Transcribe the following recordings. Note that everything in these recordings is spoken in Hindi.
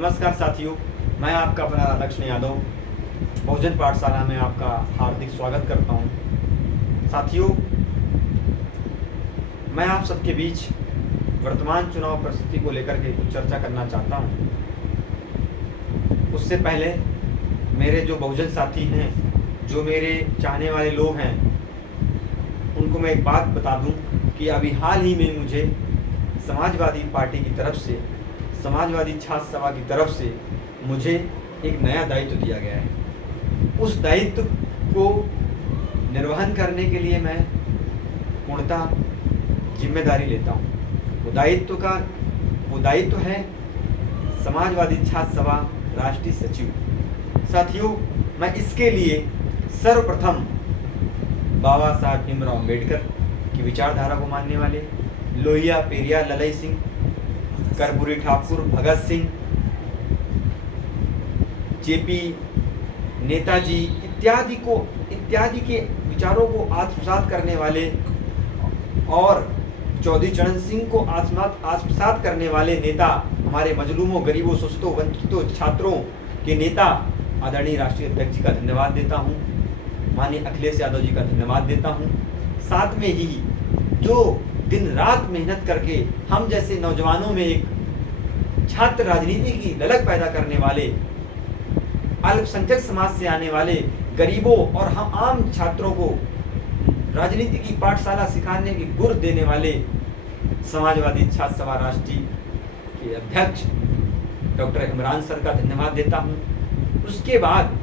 नमस्कार साथियों, मैं आपका अपना राधाकृष्ण यादव बहुजन पाठशाला में आपका हार्दिक स्वागत करता हूं। साथियों, मैं आप सबके बीच वर्तमान चुनाव परिस्थिति को लेकर के कुछ चर्चा करना चाहता हूं। उससे पहले मेरे जो बहुजन साथी हैं, जो मेरे चाहने वाले लोग हैं, उनको मैं एक बात बता दूं कि अभी हाल ही में मुझे समाजवादी पार्टी की तरफ से, समाजवादी छात्र सभा की तरफ से मुझे एक नया दायित्व दिया गया है। उस दायित्व को निर्वहन करने के लिए मैं पूर्णतः जिम्मेदारी लेता हूँ। वो दायित्व है समाजवादी छात्र सभा राष्ट्रीय सचिव। साथियों, मैं इसके लिए सर्वप्रथम बाबा साहब भीमराव अम्बेडकर की विचारधारा को मानने वाले लोहिया, पेरियार, ललई सिंह, कर्पूरी ठाकुर, भगत सिंह, जेपी, नेताजी इत्यादि के विचारों को आत्मसात करने वाले और चौधरी चरण सिंह को आत्मसात करने वाले नेता, हमारे मजलूमों, गरीबों, शोषितों, वंचितों, छात्रों के नेता आदरणीय राष्ट्रीय अध्यक्ष जी का धन्यवाद देता हूँ। माननीय अखिलेश यादव जी का धन्यवाद देता हूँ। साथ में ही जो दिन रात मेहनत करके हम जैसे नौजवानों में एक छात्र राजनीति की ललक पैदा करने वाले, अल्पसंख्यक समाज से आने वाले गरीबों और हम आम छात्रों को राजनीति की पाठशाला सिखाने की गुर देने वाले समाजवादी छात्र सभा राष्ट्रीय के अध्यक्ष डॉक्टर इमरान सर का धन्यवाद देता हूं। उसके बाद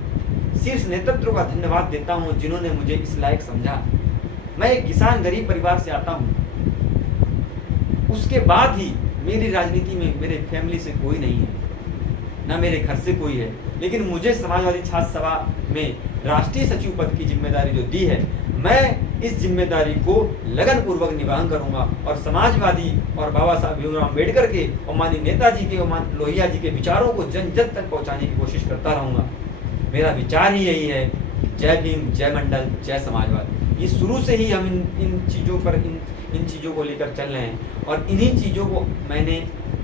शीर्ष नेतृत्व का धन्यवाद देता हूं, जिन्होंने मुझे इस लायक समझा। मैं एक किसान गरीब परिवार से आता हूं। उसके बाद ही मेरी राजनीति में मेरे फैमिली से कोई नहीं है, ना मेरे घर से कोई है, लेकिन मुझे समाजवादी छात्र सभा में राष्ट्रीय सचिव पद की जिम्मेदारी जो दी है, मैं इस जिम्मेदारी को लगन पूर्वक निभान करूंगा और समाजवादी और बाबा साहब भीमराव अम्बेडकर के और माननीय नेताजी के और लोहिया जी के विचारों को जन जन तक पहुंचाने की कोशिश करता रहूंगा। मेरा विचार ही यही है, जय भीम, जय मंडल, जय समाजवाद। ये शुरू से ही हम इन चीज़ों को लेकर चल रहे हैं और इन्हीं चीज़ों को मैंने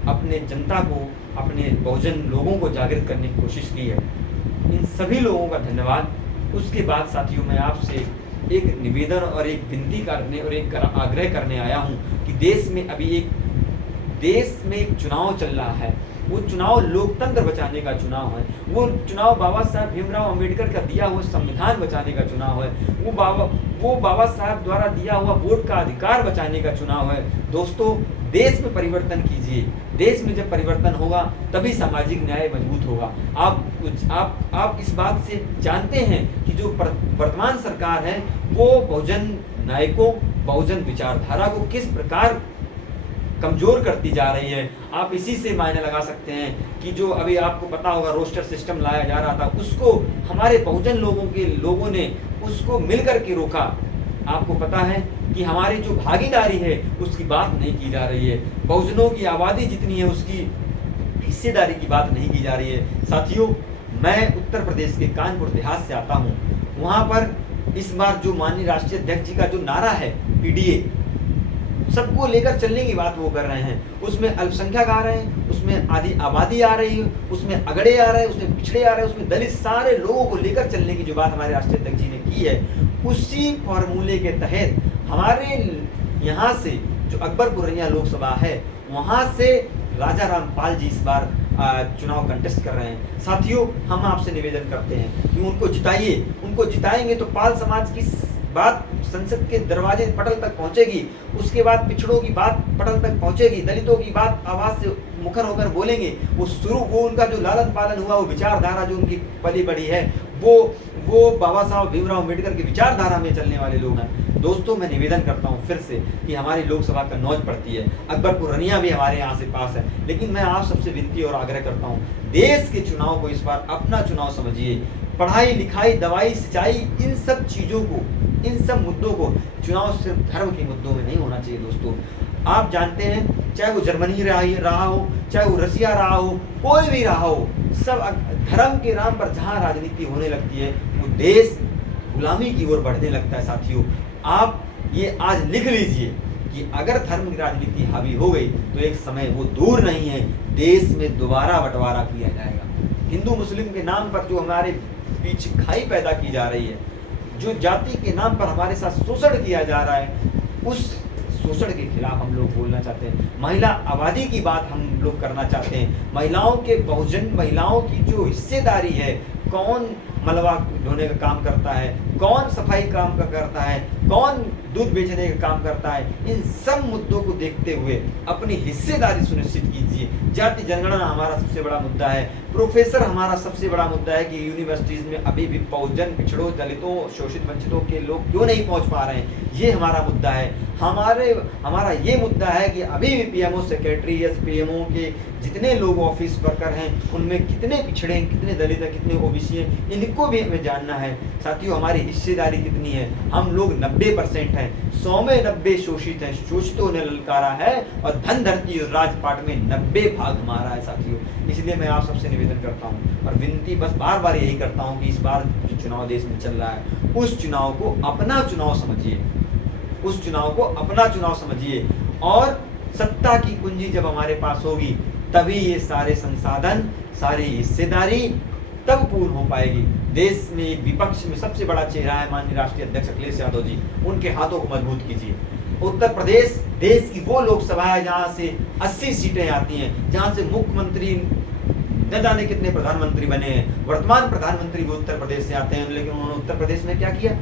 अपने जनता को, अपने बहुजन लोगों को जागृत करने की कोशिश की है। इन सभी लोगों का धन्यवाद। उसके बाद साथियों, मैं आपसे एक निवेदन और एक विनती करने और एक आग्रह करने आया हूं कि देश में एक चुनाव चल रहा है। वो चुनाव लोकतंत्र बचाने का चुनाव है। वो चुनाव बाबा साहब भीमराव अम्बेडकर का दिया हुआ संविधान बचाने का चुनाव है। वो बाबा साहब द्वारा दिया हुआ वोट का अधिकार बचाने का चुनाव है। दोस्तों, देश में परिवर्तन कीजिए। देश में जब परिवर्तन होगा तभी सामाजिक न्याय मजबूत होगा। आप इस बात से जानते हैं कि जो वर्तमान सरकार है वो बहुजन नायकों, बहुजन विचारधारा को किस प्रकार कमजोर करती जा रही है। आप इसी से मायने लगा सकते हैं कि जो अभी आपको पता होगा रोस्टर सिस्टम लाया जा रहा था, उसको हमारे बहुजन लोगों ने उसको मिलकर के रोका। आपको पता है कि हमारी जो भागीदारी है उसकी बात नहीं की जा रही है। बहुजनों की आबादी जितनी है उसकी हिस्सेदारी की बात नहीं की जा रही है। साथियों, मैं उत्तर प्रदेश के कानपुर देहात से आता हूँ। वहाँ पर इस बार जो माननीय राष्ट्रीय अध्यक्ष जी का जो नारा है, पीडीए, सबको लेकर चलने की बात वो कर रहे हैं। उसमें अल्पसंख्यक आ रहे हैं, उसमें आधी आबादी आ रही है, उसमें अगड़े आ रहे हैं, उसमें पिछड़े आ रहे हैं, उसमें दलित, सारे लोगों को लेकर चलने की जो बात हमारे राष्ट्रीय अध्यक्ष जी ने की है, उसी फॉर्मूले के तहत हमारे यहाँ से जो अकबरपुर रैया लोकसभा है, वहाँ से राजा रामपाल जी इस बार चुनाव कंटेस्ट कर रहे हैं। साथियों, हम आपसे निवेदन करते हैं कि उनको जिताइए। उनको जिताएंगे तो पाल समाज की बात संसद के दरवाजे पटल तक पहुंचेगी। उसके बाद पिछड़ों की बात पटल तक पहुंचेगी। दलितों की बात आवाज से मुखर होकर बोलेंगे। वो उनका जो लालन पालन हुआ, वो विचारधारा जो उनकी पली बड़ी है, वो बाबा साहब भीमराव अम्बेडकर की विचारधारा में चलने वाले लोग हैं। दोस्तों, मैं निवेदन करता हूं फिर से कि हमारी लोकसभा का नौज पड़ती है, अकबरपुर रनिया भी हमारे यहाँ से पास है, लेकिन मैं आप सबसे विनती और आग्रह करता हूँ, देश के चुनाव को इस बार अपना चुनाव समझिए। पढ़ाई लिखाई, दवाई, सिंचाई, इन सब चीज़ों को, इन सब मुद्दों को, चुनाव सिर्फ धर्म के मुद्दों में नहीं होना चाहिए। दोस्तों, आप जानते हैं, चाहे वो जर्मनी रहा हो, चाहे वो रसिया रहा हो, कोई भी रहा हो, सब धर्म के नाम पर जहाँ राजनीति होने लगती है वो देश गुलामी की ओर बढ़ने लगता है। साथियों, आप ये आज लिख लीजिए कि अगर धर्म की राजनीति हावी हो गई तो एक समय वो दूर नहीं है, देश में दोबारा बंटवारा किया जाएगा। हिंदू मुस्लिम के नाम पर जो हमारे बीच खाई पैदा की जा रही है, जो जाति के नाम पर हमारे साथ शोषण किया जा रहा है, उस शोषण के खिलाफ हम लोग बोलना चाहते हैं। महिला आबादी की बात हम लोग करना चाहते हैं। महिलाओं के बहुजन, महिलाओं की जो हिस्सेदारी है, कौन मलबा ढोने का काम करता है, कौन सफाई काम का करता है, कौन दूध बेचने का काम करता है, इन सब मुद्दों को देखते हुए अपनी हिस्सेदारी सुनिश्चित कीजिए। जाति जनगणना हमारा सबसे बड़ा मुद्दा है। प्रोफेसर हमारा सबसे बड़ा मुद्दा है कि यूनिवर्सिटीज में अभी भी बहुजन, पिछड़ों, दलितों, शोषित वंचितों के लोग क्यों नहीं पहुंच पा रहे हैं, ये हमारा मुद्दा है। हमारा ये मुद्दा है कि अभी भी पीएमओ सेक्रेटरी या पीएमओ के जितने लोग ऑफिस वर्कर हैं, उनमें कितने पिछड़े हैं, कितने दलित हैं, कितने ओबीसी हैं, इनको भी हमें जानना है। साथियों, हमारी हिस्सेदारी कितनी है? हम लोग 90% हैं, 100 में 90 शोषित हैं, शोषितों ने ललकारा है और धन धरती और राजपाट में 90 भाग हमारा है। साथियों, इसलिए मैं आप सबसे निवेदन करता हूँ और विनती बस बार बार यही करता हूँ कि इस बार जो चुनाव देश में चल रहा है, उस चुनाव को अपना चुनाव समझिए, उस चुनाव को अपना चुनाव समझिए। और सत्ता की कुंजी जब हमारे पास होगी, तभी ये सारे संसाधन, सारी हिस्सेदारी तब पूर्ण हो पाएगी। देश में एक विपक्ष में सबसे बड़ा चेहरा है माननीय राष्ट्रीय अध्यक्ष अखिलेश यादव जी, उनके हाथों को मजबूत कीजिए। उत्तर प्रदेश देश की वो लोकसभा है जहां से 80 सीटें आती हैं, जहां से मुख्यमंत्री न जाने कितने प्रधानमंत्री बने हैं। वर्तमान प्रधानमंत्री भी उत्तर प्रदेश से आते हैं, लेकिन उन्होंने उत्तर प्रदेश में क्या किया?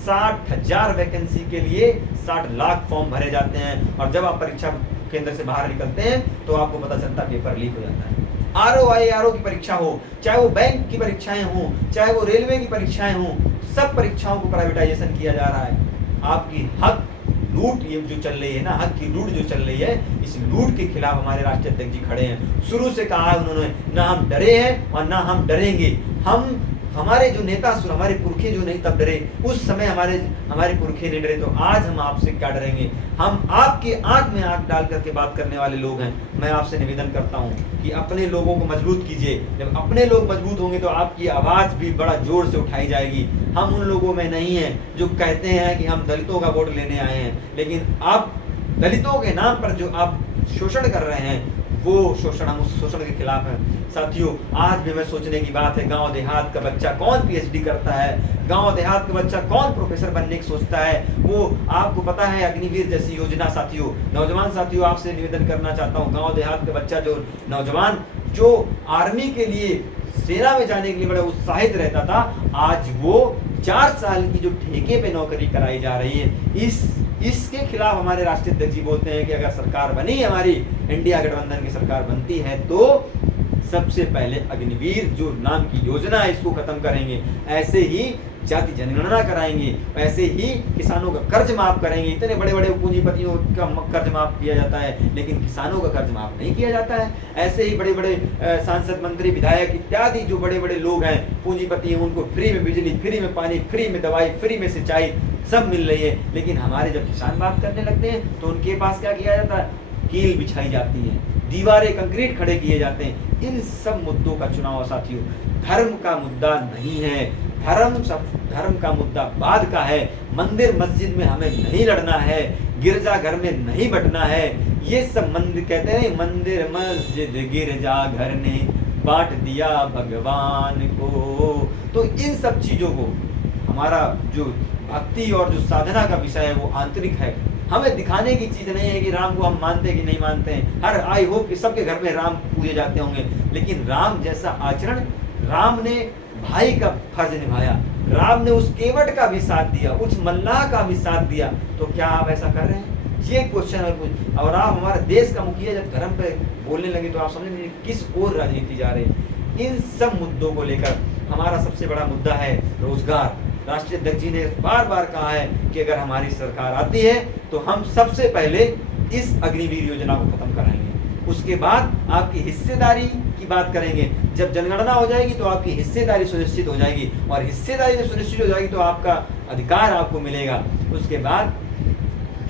60,000 वैकेंसी के लिए 60 लाख फॉर्म भरे जाते हैं, और जब आप परीक्षा केंद्र से बाहर निकलते हैं तो आपको पता चलता है पेपर लीक हो जाता है। आरओ की परीक्षा हो, चाहे वो बैंक की परीक्षाएं हो, चाहे वो रेलवे की परीक्षाएं हो, सब परीक्षाओं को प्राइवेटाइजेशन किया जा रहा है। आपकी हक लूट ये जो चल रही है ना, हक की लूट जो चल रही है, इस लूट के खिलाफ हमारे राष्ट्रीय अध्यक्ष जी खड़े हैं। शुरू से कहा है उन्होंने, ना हम डरे हैं और ना हम डरेंगे। हमारे जो नेता, हमारे पुरखे जो नहीं तब डरे, उस समय हमारे पुरखे नहीं डरे, तो आज हम आपसे क्या डरेंगे? हम आपकी आंख में आंख डाल करके बात करने वाले लोग हैं। मैं आपसे निवेदन करता हूं कि अपने लोगों को मजबूत कीजिए। जब अपने लोग मजबूत होंगे तो आपकी आवाज भी बड़ा जोर से उठाई जाएगी। हम उन लोगों में नहीं हैं जो कहते हैं कि हम दलितों का वोट लेने आए हैं, लेकिन आप दलितों के नाम पर जो आप शोषण कर रहे हैं, वो शोषण, हम उस शोषण के खिलाफ हैं। साथियों, आज भी मैं सोचने की बात है, गांव देहात का बच्चा कौन पीएचडी करता है, गांव देहात का बच्चा कौन प्रोफेसर बनने की सोचता है? वो आपको पता है अग्निवीर जैसी योजना। साथियों, नौजवान साथियों, आपसे निवेदन करना चाहता हूँ, गांव देहात का बच्चा, जो नौजवान जो आर्मी के लिए, सेना में जाने के लिए बड़ा उत्साहित रहता था, आज वो 4 साल की जो ठेके पे नौकरी कराई जा रही है, इसके खिलाफ हमारे राष्ट्रीय अध्यक्ष जी बोलते हैं कि अगर सरकार बनी, हमारी इंडिया गठबंधन की सरकार बनती है, तो सबसे पहले अग्निवीर जो नाम की योजना है इसको खत्म करेंगे, ऐसे ही जाति जनगणना कराएंगे, ऐसे ही किसानों का कर्ज माफ करेंगे। इतने बड़े बड़े पूंजीपतियों का कर्ज माफ किया जाता है, लेकिन किसानों का कर्ज माफ नहीं किया जाता है। ऐसे ही बड़े बड़े सांसद, मंत्री, विधायक इत्यादि जो बड़े बड़े लोग हैं, पूंजीपति हैं, उनको फ्री में बिजली, फ्री में पानी, फ्री में दवाई, फ्री में सिंचाई सब मिल रही है। लेकिन हमारे जब किसान बात करने लगते हैं तो उनके पास क्या किया जाता है? कील बिछाई जाती है, दीवारें, कंक्रीट खड़े किए जाते हैं। इन सब मुद्दों का चुनाव साथियों धर्म का मुद्दा नहीं है। धर्म का मुद्दा बाद का है। मंदिर मस्जिद में हमें नहीं लड़ना है, गिरजा घर में नहीं बटना है। ये सब मंदिर कहते हैं, मंदिर मस्जिद गिरजा घर ने बांट दिया भगवान को। तो इन सब चीजों को, हमारा जो भक्ति और जो साधना का विषय है वो आंतरिक है। हमें दिखाने की चीज नहीं है कि राम को हम मानते हैं कि नहीं मानते हैं। हर आई होप कि सबके घर में राम पूजे जाते होंगे, लेकिन राम जैसा आचरण, राम ने भाई का फर्ज निभाया, राम ने उस केवट का भी साथ दिया, उस मल्लाह का भी साथ दिया, तो क्या आप ऐसा कर रहे हैं? ये क्वेश्चन है कुछ। और आप हमारे देश का मुखिया जब धर्म पे बोलने लगे तो आप समझ लीजिए किस ओर राजनीति जा रही है। इन सब मुद्दों को लेकर हमारा सबसे बड़ा मुद्दा है रोजगार। राष्ट्रीय अध्यक्ष जी ने बार बार कहा है कि अगर हमारी सरकार आती है तो हम सबसे पहले इस अग्निवीर योजना को खत्म कराएंगे, उसके बाद आपकी हिस्सेदारी की बात करेंगे। जब जनगणना हो जाएगी तो आपकी हिस्सेदारी सुनिश्चित हो जाएगी, और हिस्सेदारी जब सुनिश्चित हो जाएगी तो आपका अधिकार आपको मिलेगा। उसके बाद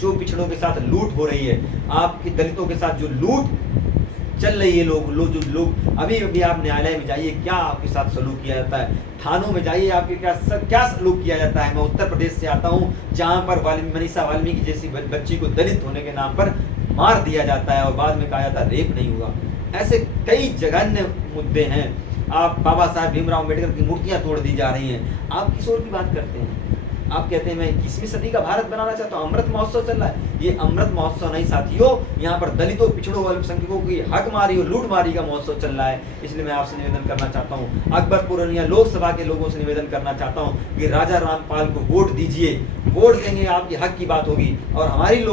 जो पिछड़ों के साथ लूट हो रही है, आपके दलितों के साथ जो लूट चल रही है, जो लोग अभी आप न्यायालय में जाइए, क्या आपके साथ सलूक किया जाता है, थानों में जाइए आपके क्या सलूक किया जाता है। मैं उत्तर प्रदेश से आता हूँ, जहाँ पर मनीषा वाल्मीकि जैसी बच्ची को दलित होने के नाम पर मार दिया जाता है और बाद में कहा जाता है रेप नहीं हुआ। ऐसे कई जघन्य मुद्दे हैं। आप बाबा साहब भीमराव अम्बेडकर की मूर्तियां तोड़ दी जा रही हैं, आप किस ओर की बात करते हैं? आप कहते हैं मैं 21वीं सदी का भारत बनाना चाहता हूँ, अमृत महोत्सव चल रहा है। ये अमृत महोत्सव नहीं साथियों, यहाँ पर दलितों, पिछड़ों, अल्पसंख्यकों की हकमारी और लूटमारी का महोत्सव चल रहा है। इसलिए मैं आपसे निवेदन करना चाहता हूँ, अकबरपुर लोकसभा के लोगों से निवेदन करना चाहता हूँ कि राजा रामपाल को वोट दीजिए। वोट देंगे, आपकी हक की बात होगी। और हमारी ही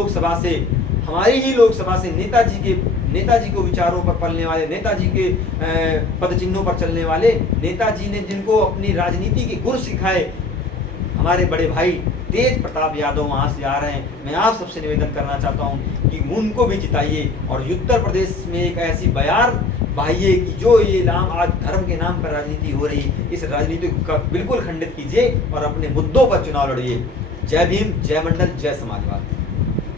लोकसभा से नेताजी को विचारों पर पलने वाले, नेताजी के पद चिन्हों पर चलने वाले, नेताजी ने जिनको अपनी राजनीति के गुर सिखाए, हमारे बड़े भाई तेज प्रताप यादव वहाँ से आ रहे हैं। मैं आप सबसे निवेदन करना चाहता हूँ कि उनको भी जिताइए और उत्तर प्रदेश में एक ऐसी बयार बहाइए कि जो ये नाम आज धर्म के नाम पर राजनीति हो रही, इस राजनीति को बिल्कुल खंडित कीजिए और अपने मुद्दों पर चुनाव लड़िए। जय भीम, जय मंडल, जय समाजवाद।